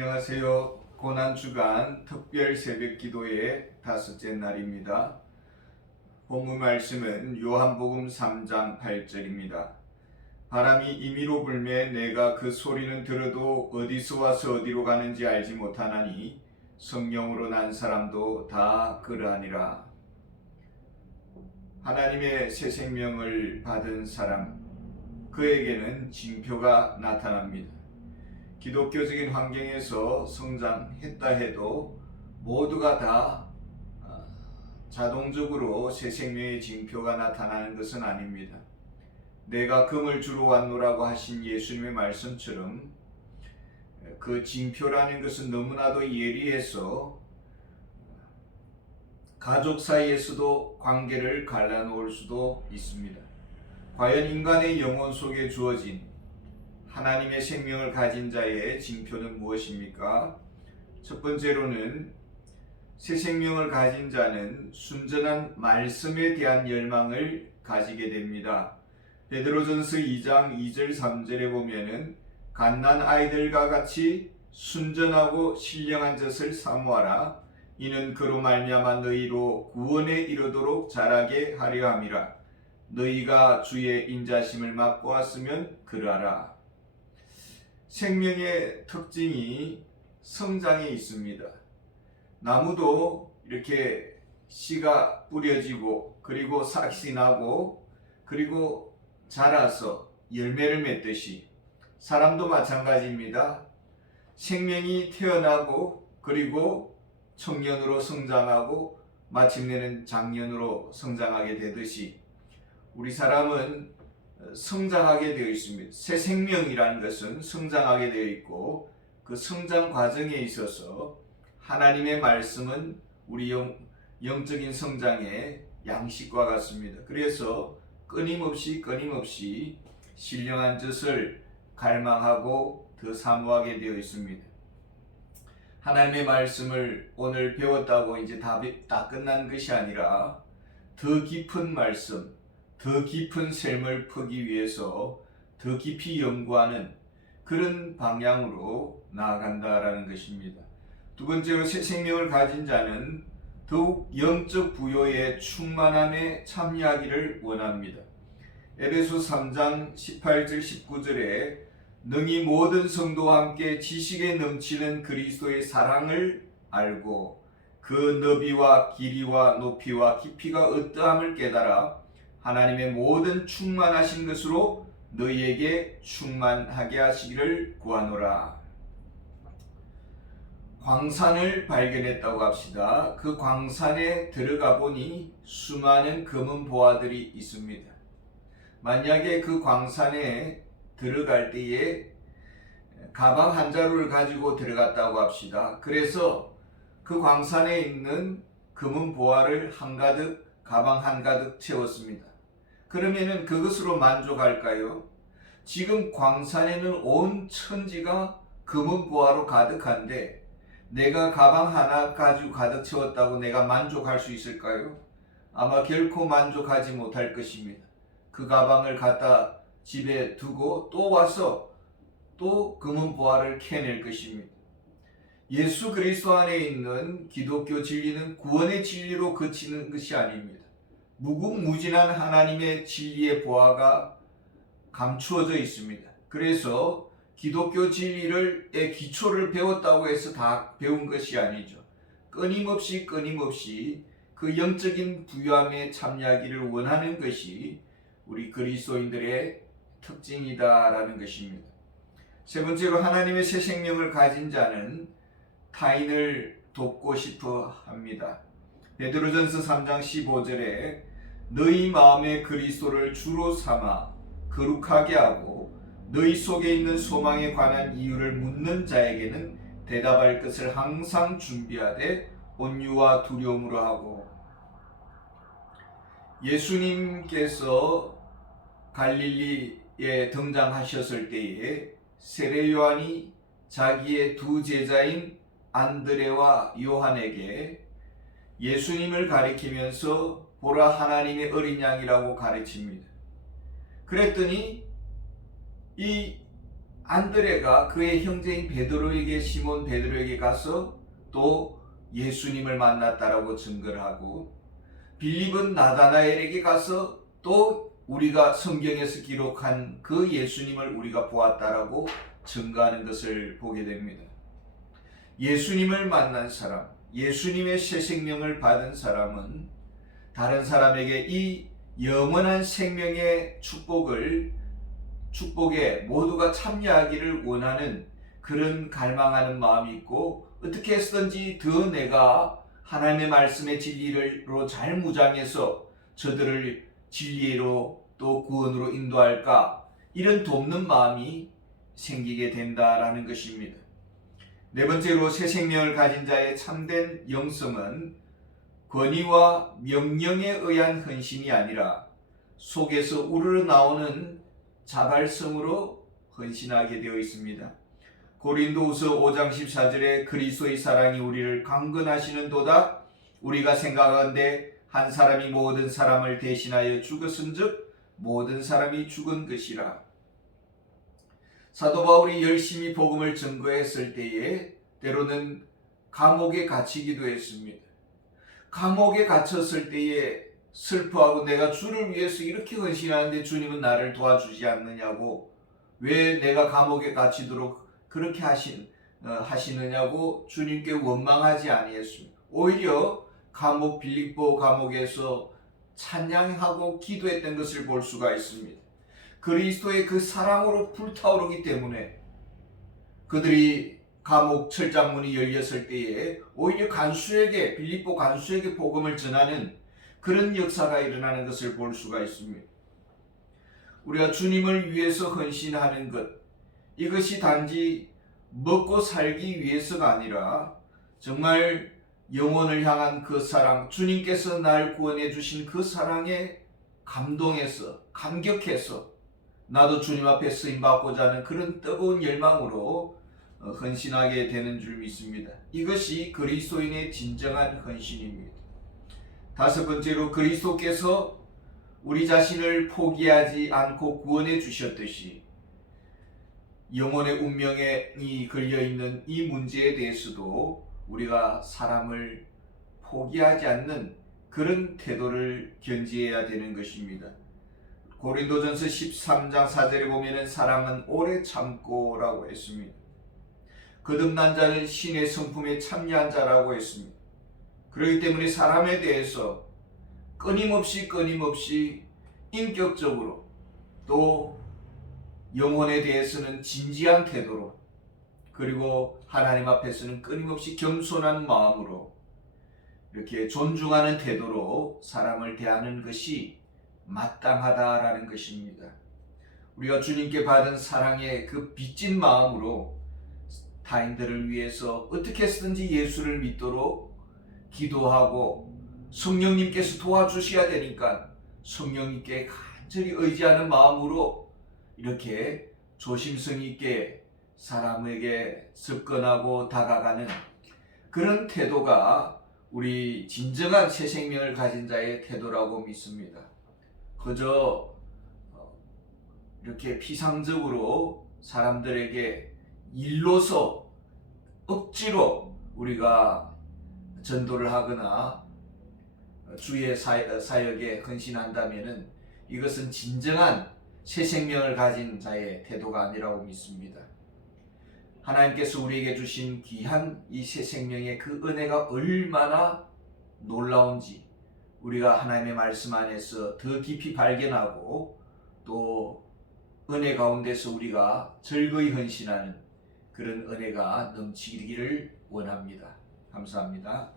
안녕하세요. 고난 주간 특별 새벽 기도의 다섯째 날입니다. 본문 말씀은 요한복음 3장 8절입니다. 바람이 임의로 불매 내가 그 소리는 들어도 어디서 와서 어디로 가는지 알지 못하나니 성령으로 난 사람도 다 그러하니라. 하나님의 새 생명을 받은 사람, 그에게는 징표가 나타납니다. 기독교적인 환경에서 성장했다 해도 모두가 다 아, 자동적으로 새 생명의 징표가 나타나는 것은 아닙니다. 내가 금을 주러 왔노라고 하신 예수님의 말씀처럼 그 징표라는 것은 너무나도 예리해서 가족 사이에서도 관계를 갈라놓을 수도 있습니다. 과연 인간의 영혼 속에 주어진 하나님의 생명을 가진 자의 징표는 무엇입니까? 첫 번째로는 새 생명을 가진 자는 순전한 말씀에 대한 열망을 가지게 됩니다. 베드로전서 2장 2절 3절에 보면은 갓난 아이들과 같이 순전하고 신령한 젖을 사모하라 이는 그로 말미암아 너희로 구원에 이르도록 자라게 하려 함이라 너희가 주의 인자심을 맛보았으면 그러하라 생명의 특징이 성장에 있습니다. 나무도 이렇게 씨가 뿌려지고 그리고 싹이 나고 그리고 자라서 열매를 맺듯이 사람도 마찬가지입니다. 생명이 태어나고 그리고 청년으로 성장하고 마침내는 장년으로 성장하게 되듯이 우리 사람은 성장하게 되어 있습니다. 새 생명이라는 것은 성장하게 되어 있고 그 성장 과정에 있어서 하나님의 말씀은 우리 영, 영적인 성장의 양식과 같습니다. 그래서 끊임없이 끊임없이 신령한 젖을 갈망하고 더 사모하게 되어 있습니다. 하나님의 말씀을 오늘 배웠다고 이제 다, 다 끝난 것이 아니라 더 깊은 말씀, 더 깊은 삶을 풀기 위해서 더 깊이 연구하는 그런 방향으로 나아간다라는 것입니다. 두 번째로 새 생명을 가진 자는 더욱 영적 부여의 충만함에 참여하기를 원합니다. 에베소 3장 18절 19절에 능히 모든 성도와 함께 지식에 넘치는 그리스도의 사랑을 알고 그 너비와 길이와 높이와 깊이가 어떠함을 깨달아 하나님의 모든 충만하신 것으로 너희에게 충만하게 하시기를 구하노라. 광산을 발견했다고 합시다. 그 광산에 들어가 보니 수많은 검은 보화들이 있습니다. 만약에 그 광산에 들어갈 때에 가방 한 자루를 가지고 들어갔다고 합시다. 그래서 그 광산에 있는 검은 보화를 한가득 가방 한가득 채웠습니다. 그러면은 그것으로 만족할까요? 지금 광산에는 온 천지가 금은 보화로 가득한데 내가 가방 하나 가지고 가득 채웠다고 내가 만족할 수 있을까요? 아마 결코 만족하지 못할 것입니다. 그 가방을 갖다 집에 두고 또 와서 또 금은 보화를 캐낼 것입니다. 예수 그리스도 안에 있는 기독교 진리는 구원의 진리로 그치는 것이 아닙니다. 무궁무진한 하나님의 진리의 보화가 감추어져 있습니다. 그래서 기독교 진리를의 기초를 배웠다고 해서 다 배운 것이 아니죠. 끊임없이 끊임없이 그 영적인 부유함에 참여하기를 원하는 것이 우리 그리스도인들의 특징이다라는 것입니다. 세 번째로 하나님의 새 생명을 가진 자는 타인을 돕고 싶어 합니다. 베드로전서 3장 15절에 너희 마음에 그리스도를 주로 삼아 거룩하게 하고 너희 속에 있는 소망에 관한 이유를 묻는 자에게는 대답할 것을 항상 준비하되 온유와 두려움으로 하고. 예수님께서 갈릴리에 등장하셨을 때에 세례 요한이 자기의 두 제자인 안드레와 요한에게 예수님을 가리키면서 보라 하나님의 어린 양이라고 가르칩니다. 그랬더니 이 안드레가 그의 형제인 베드로에게 시몬 베드로에게 가서 또 예수님을 만났다라고 증거를 하고 빌립은 나다나엘에게 가서 또 우리가 성경에서 기록한 그 예수님을 우리가 보았다라고 증거하는 것을 보게 됩니다. 예수님을 만난 사람, 예수님의 새 생명을 받은 사람은 다른 사람에게 이 영원한 생명의 축복을 축복에 모두가 참여하기를 원하는 그런 갈망하는 마음이 있고 어떻게 해서든지 더 내가 하나님의 말씀의 진리로 잘 무장해서 저들을 진리로 또 구원으로 인도할까 이런 돕는 마음이 생기게 된다라는 것입니다. 네 번째로 새 생명을 가진 자의 참된 영성은 권위와 명령에 의한 헌신이 아니라 속에서 우르르 나오는 자발성으로 헌신하게 되어 있습니다. 고린도후서 5장 14절에 그리스도의 사랑이 우리를 강건하시는 도다 우리가 생각하건대 한 사람이 모든 사람을 대신하여 죽었은즉 모든 사람이 죽은 것이라. 사도 바울이 열심히 복음을 증거했을 때에 때로는 감옥에 갇히기도 했습니다. 감옥에 갇혔을 때에 슬퍼하고 내가 주를 위해서 이렇게 헌신하는데 주님은 나를 도와주지 않느냐고 왜 내가 감옥에 갇히도록 그렇게 하신 어, 하시느냐고 주님께 원망하지 아니했습니다. 오히려 감옥 빌립보 감옥에서 찬양하고 기도했던 것을 볼 수가 있습니다. 그리스도의 그 사랑으로 불타오르기 때문에 그들이 감옥 철장문이 열렸을 때에 오히려 간수에게 빌립보 간수에게 복음을 전하는 그런 역사가 일어나는 것을 볼 수가 있습니다. 우리가 주님을 위해서 헌신하는 것 이것이 단지 먹고 살기 위해서가 아니라 정말 영혼을 향한 그 사랑, 주님께서 날 구원해 주신 그 사랑에 감동해서 감격해서 나도 주님 앞에 쓰임 받고자 하는 그런 뜨거운 열망으로 어, 헌신하게 되는 줄 믿습니다. 이것이 그리스도인의 진정한 헌신입니다. 다섯 번째로 그리스도께서 우리 자신을 포기하지 않고 구원해 주셨듯이 영혼의 운명에 걸려 있는 이 문제에 대해서도 우리가 사람을 포기하지 않는 그런 태도를 견지해야 되는 것입니다. 고린도전서 13장 4절에 보면은 사랑은 오래 참고라고 했습니다. 거듭난 자는 신의 성품에 참여한 자라고 했습니다. 그렇기 때문에 사람에 대해서 끊임없이 끊임없이 인격적으로 또 영혼에 대해서는 진지한 태도로 그리고 하나님 앞에서는 끊임없이 겸손한 마음으로 이렇게 존중하는 태도로 사람을 대하는 것이 마땅하다라는 것입니다. 우리가 주님께 받은 사랑의 그 빚진 마음으로 타인들을 위해서 어떻게 해서든지 예수를 믿도록 기도하고 성령님께서 도와주셔야 되니까 성령님께 간절히 의지하는 마음으로 이렇게 조심성 있게 사람에게 접근하고 다가가는 그런 태도가 우리 진정한 새 생명을 가진 자의 태도라고 믿습니다. 그저 어, 이렇게 피상적으로 사람들에게 일로서 억지로 우리가 전도를 하거나 주의 사역에 헌신한다면은 이것은 진정한 새 생명을 가진 자의 태도가 아니라고 믿습니다. 하나님께서 우리에게 주신 귀한 이 새 생명의 그 은혜가 얼마나 놀라운지 우리가 하나님의 말씀 안에서 더 깊이 발견하고 또 은혜 가운데서 우리가 즐거이 헌신하는 그런 은혜가 넘치기를 원합니다. 감사합니다.